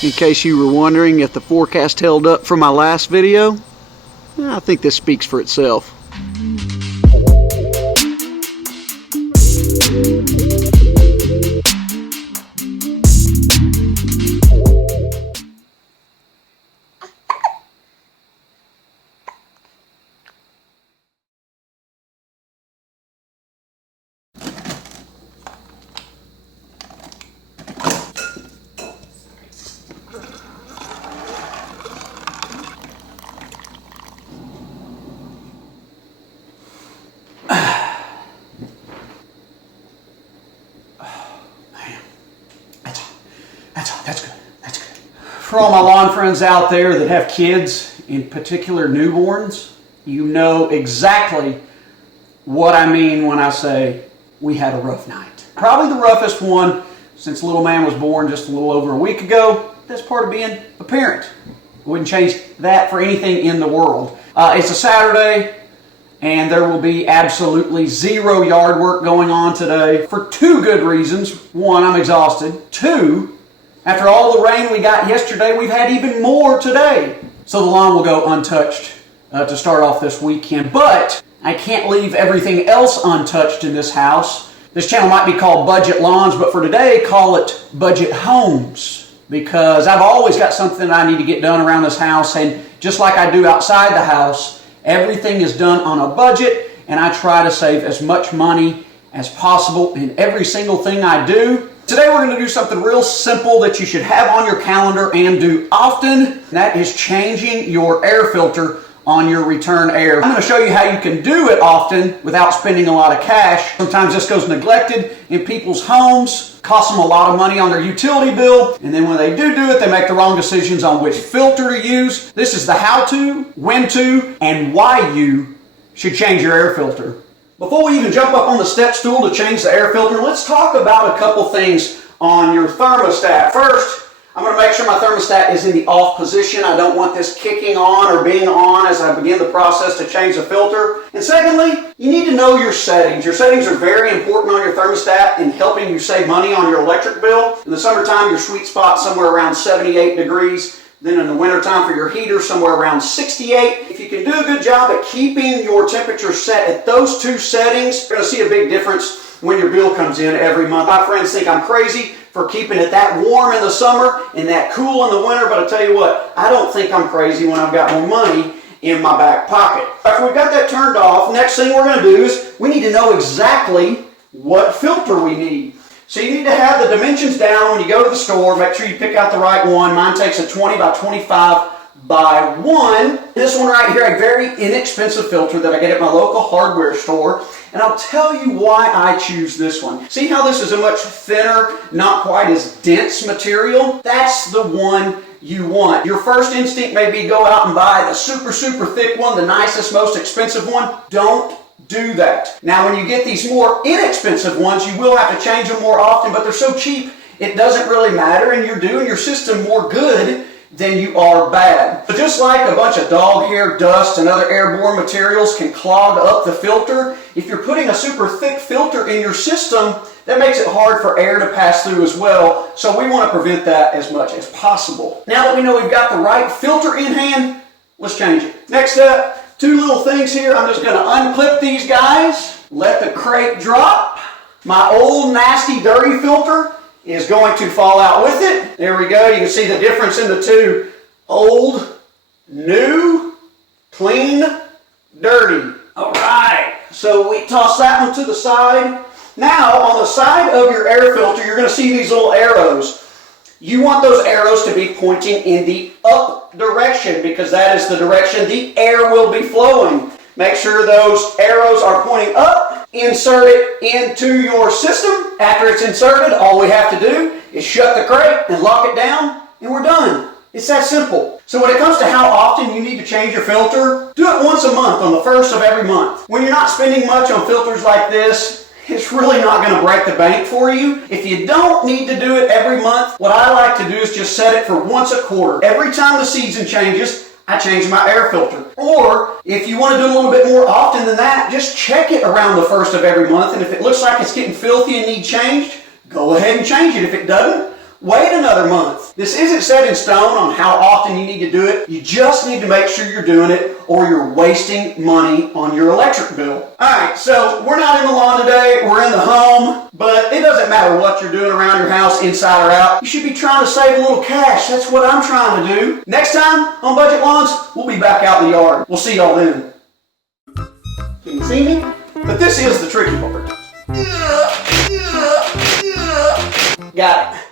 In case you were wondering if the forecast held up from my last video, I think this speaks for itself. That's good. For all my lawn friends out there that have kids, in particular newborns, you know exactly what I mean when I say we had a rough night. Probably the roughest one since little man was born just a little over a week ago. That's part of being a parent. Wouldn't change that for anything in the world. It's a Saturday, and there will be absolutely zero yard work going on today for two good reasons. One, I'm exhausted. Two, after all the rain we got yesterday, we've had even more today. So the lawn will go untouched to start off this weekend. But I can't leave everything else untouched in this house. This channel might be called Budget Lawns, but for today, call it Budget Homes. Because I've always got something I need to get done around this house. And just like I do outside the house, everything is done on a budget. And I try to save as much money as possible in every single thing I do. Today we're going to do something real simple that you should have on your calendar and do often. And that is changing your air filter on your return air. I'm going to show you how you can do it often without spending a lot of cash. Sometimes this goes neglected in people's homes, costs them a lot of money on their utility bill, and then when they do it, they make the wrong decisions on which filter to use. This is the how to, when to, and why you should change your air filter. Before we even jump up on the step stool to change the air filter, let's talk about a couple things on your thermostat. First, I'm going to make sure my thermostat is in the off position. I don't want this kicking on or being on as I begin the process to change the filter. And secondly, you need to know your settings. Your settings are very important on your thermostat in helping you save money on your electric bill. In the summertime, your sweet spot somewhere around 78 degrees. Then in the wintertime for your heater, somewhere around 68. If you can do a good job at keeping your temperature set at those two settings, you're going to see a big difference when your bill comes in every month. My friends think I'm crazy for keeping it that warm in the summer and that cool in the winter, but I tell you what, I don't think I'm crazy when I've got more money in my back pocket. After we've got that turned off, next thing we're going to do is we need to know exactly what filter we need. So you need to have the dimensions down when you go to the store. Make sure you pick out the right one. Mine takes a 20 by 25 by 1. This one right here, a very inexpensive filter that I get at my local hardware store. And I'll tell you why I choose this one. See how this is a much thinner, not quite as dense material? That's the one you want. Your first instinct may be go out and buy the super thick one, the nicest, most expensive one. Don't do that. Now when you get these more inexpensive ones, you will have to change them more often, but they're so cheap it doesn't really matter, and you're doing your system more good than you are bad. So just like a bunch of dog hair, dust, and other airborne materials can clog up the filter, if you're putting a super thick filter in your system, that makes it hard for air to pass through as well, so we want to prevent that as much as possible. Now that we know we've got the right filter in hand, let's change it. Next up, two little things here. I'm just going to unclip these guys, let the crate drop. My old nasty dirty filter is going to fall out with it. There we go. You can see the difference in the two. Old, new, clean, dirty. All right. So we toss that one to the side. Now on the side of your air filter, you're going to see these little arrows. You want those arrows to be pointing in the up direction because that is the direction the air will be flowing. Make sure those arrows are pointing up. Insert it into your system. After it's inserted, all we have to do is shut the crate and lock it down, and we're done. It's that simple. So when it comes to how often you need to change your filter, do it once a month on the first of every month. When you're not spending much on filters like this, it's really not going to break the bank for you. If you don't need to do it every month, what I like to do is just set it for once a quarter. Every time the season changes, I change my air filter. Or if you want to do a little bit more often than that, just check it around the first of every month. And if it looks like it's getting filthy and need changed, go ahead and change it. If it doesn't, wait another month. This isn't set in stone on how often you need to do it. You just need to make sure you're doing it or you're wasting money on your electric bill. Alright, so we're not in the lawn today, we're in the home, but it doesn't matter what you're doing around your house, inside or out. You should be trying to save a little cash. That's what I'm trying to do. Next time on Budget Lawns, we'll be back out in the yard. We'll see y'all then. Can you see me? But this is the tricky part. Got it.